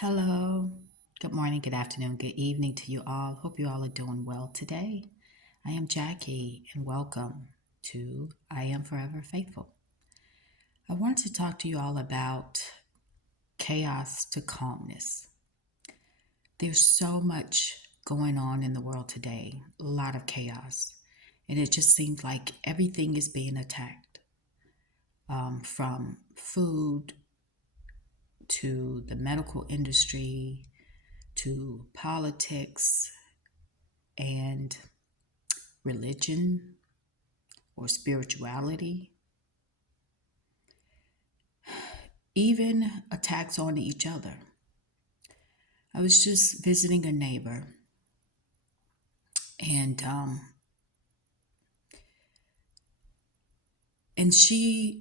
Hello. Good morning, good afternoon, good evening to you all. Hope you all are doing well today. I am Jackie, and welcome to I Am Forever Faithful. I wanted to talk to you all about chaos to calmness. There's so much going on in the world today, a lot of chaos, and it just seems like everything is being attacked, from food to the medical industry to politics and religion or spirituality, even attacks on each other. I was just visiting a neighbor, and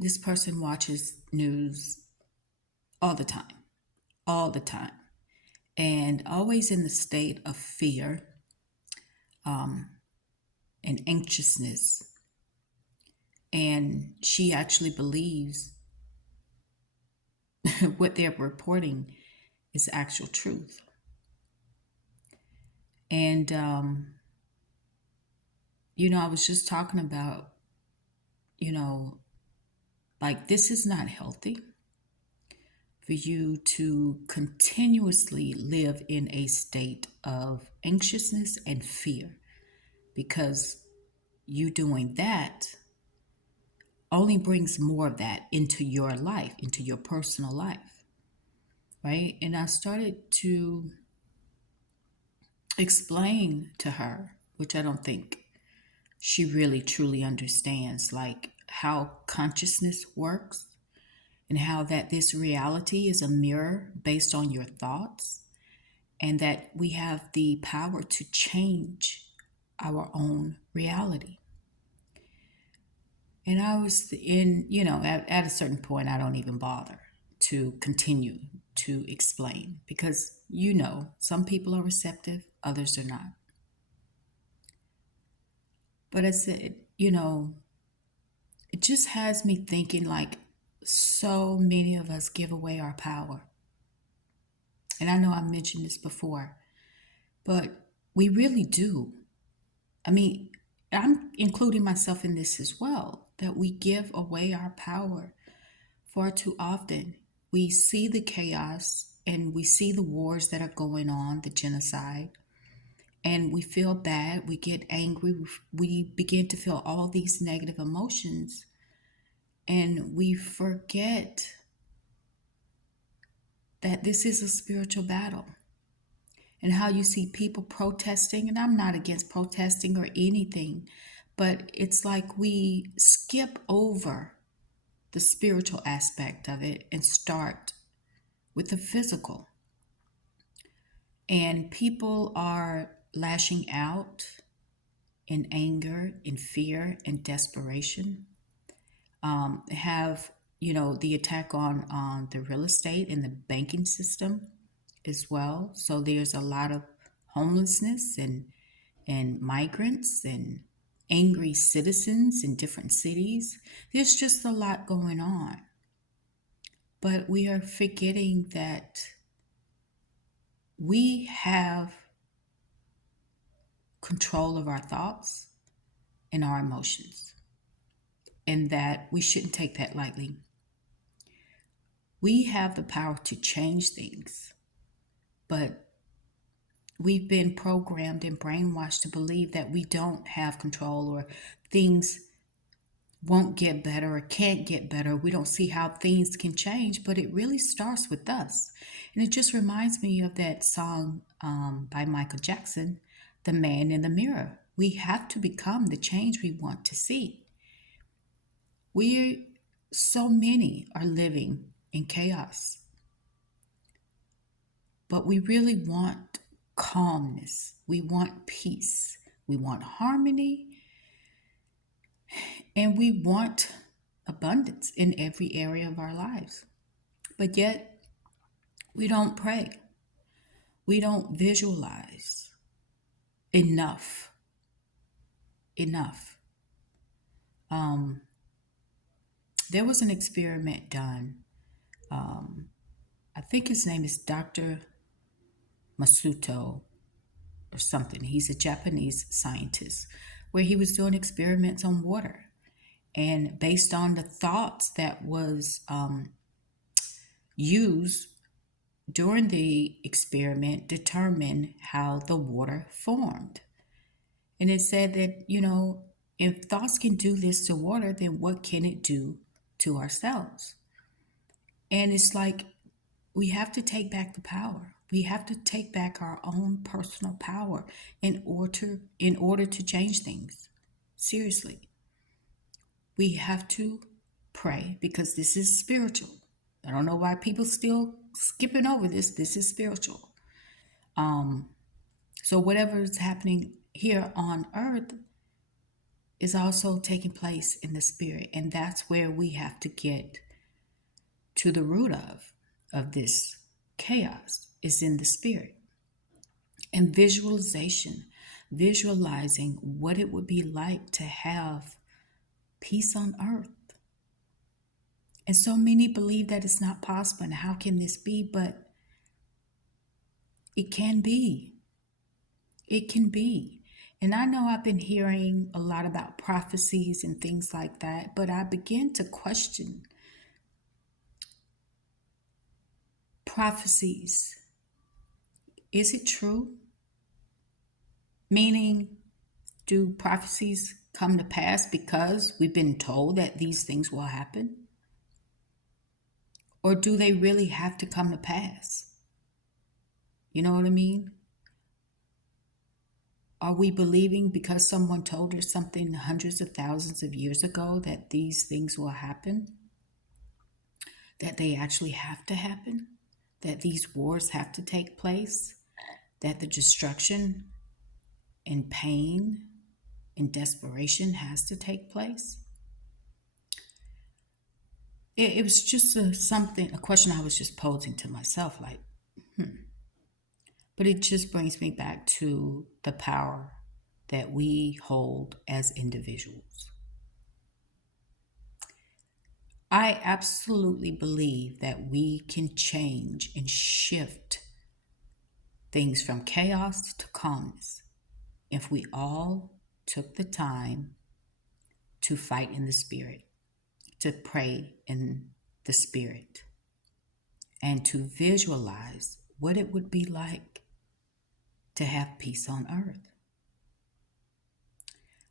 this person watches news all the time, all the time, and always in the state of fear um, and anxiousness. And she actually believes what they're reporting is actual truth. And I was just talking about, you know, like this is not healthy for you to continuously live in a state of anxiousness and fear, because you doing that only brings more of that into your life, into your personal life, right? And I started to explain to her, which I don't think she really truly understands, like how consciousness works and how that this reality is a mirror based on your thoughts, and that we have the power to change our own reality. And I was at a certain point, I don't even bother to continue to explain because, some people are receptive, others are not. But I said, it just has me thinking like so many of us give away our power. And I know I mentioned this before, but we really do. I mean, I'm including myself in this as well, that we give away our power far too often. We see the chaos and we see the wars that are going on, the genocide, and we feel bad. We get angry. We begin to feel all these negative emotions, and we forget that this is a spiritual battle. And how you see people protesting, and I'm not against protesting or anything, but it's like we skip over the spiritual aspect of it and start with the physical. And people are lashing out in anger, in fear, and desperation. Have the attack on the real estate and the banking system as well. So there's a lot of homelessness and migrants and angry citizens in different cities. There's just a lot going on. But we are forgetting that we have control of our thoughts and our emotions, and that we shouldn't take that lightly. We have the power to change things, but we've been programmed and brainwashed to believe that we don't have control, or things won't get better or can't get better. We don't see how things can change, but it really starts with us. And it just reminds me of that song by Michael Jackson, The Man in the Mirror. We have to become the change we want to see. We, so many are living in chaos, but we really want calmness. We want peace. We want harmony, and we want abundance in every area of our lives. But yet, we don't pray. We don't visualize enough. Enough. There was an experiment done. Um, I think his name is Dr. Masuto or something. He's a Japanese scientist where he was doing experiments on water. And based on the thoughts that was used during the experiment, determine how the water formed. And it said that, if thoughts can do this to water, then what can it do to ourselves? And it's like we have to take back the power. We have to take back our own personal power in order to change things. Seriously. We have to pray because this is spiritual. I don't know why people still skipping over this. This is spiritual. So whatever is happening here on earth is also taking place in the spirit. And that's where we have to get to the root of this chaos is in the spirit. And visualizing what it would be like to have peace on earth. And so many believe that it's not possible. And how can this be? But it can be. It can be. And I know I've been hearing a lot about prophecies and things like that, but I begin to question prophecies. Is it true? Meaning, do prophecies come to pass because we've been told that these things will happen? Or do they really have to come to pass? You know what I mean? Are we believing because someone told us something hundreds of thousands of years ago that these things will happen? That they actually have to happen? That these wars have to take place? That the destruction and pain and desperation has to take place? It was just a question I was just posing to myself, like, But it just brings me back to the power that we hold as individuals. I absolutely believe that we can change and shift things from chaos to calmness if we all took the time to fight in the spirit, to pray in the spirit, and to visualize what it would be like to have peace on earth.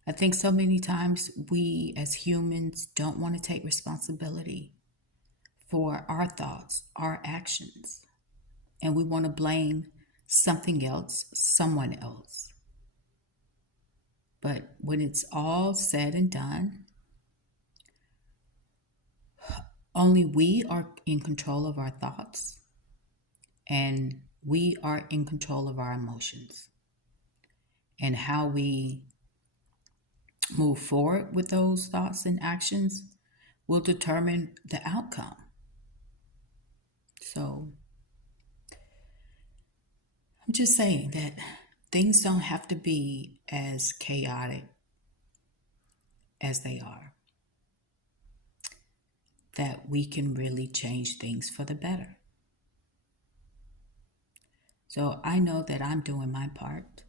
I think so many times we as humans don't want to take responsibility for our thoughts, our actions, and we want to blame something else, someone else. But when it's all said and done, only we are in control of our thoughts and we are in control of our emotions. And how we move forward with those thoughts and actions will determine the outcome. So I'm just saying that things don't have to be as chaotic as they are, that we can really change things for the better. So I know that I'm doing my part.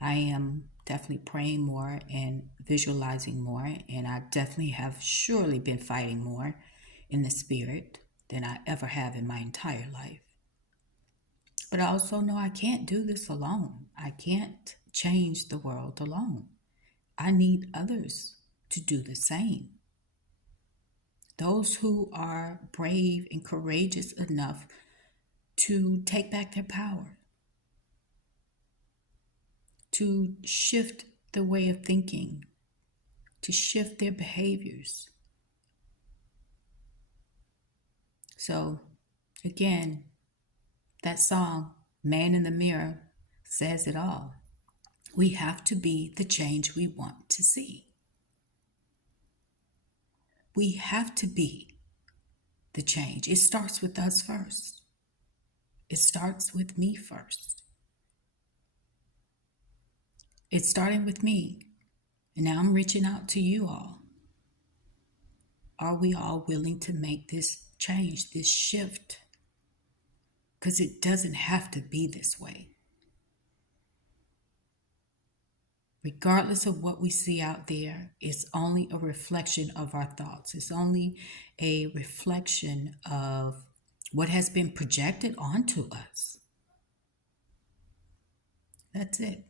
I am definitely praying more and visualizing more, and I definitely have surely been fighting more in the spirit than I ever have in my entire life. But I also know I can't do this alone. I can't change the world alone. I need others to do the same. Those who are brave and courageous enough to take back their power, to shift the way of thinking, to shift their behaviors. So, again, that song, Man in the Mirror, says it all. We have to be the change we want to see. We have to be the change. It starts with us first. It starts with me first. It's starting with me. And now I'm reaching out to you all. Are we all willing to make this change, this shift? because it doesn't have to be this way. Regardless of what we see out there, it's only a reflection of our thoughts. It's only a reflection of what has been projected onto us. That's it.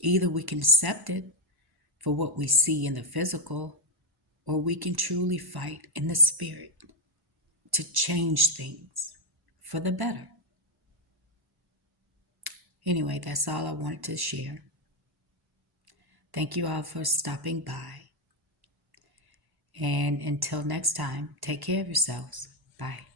Either we can accept it for what we see in the physical, or we can truly fight in the spirit to change things for the better. Anyway, that's all I wanted to share. Thank you all for stopping by. And until next time, take care of yourselves. Bye.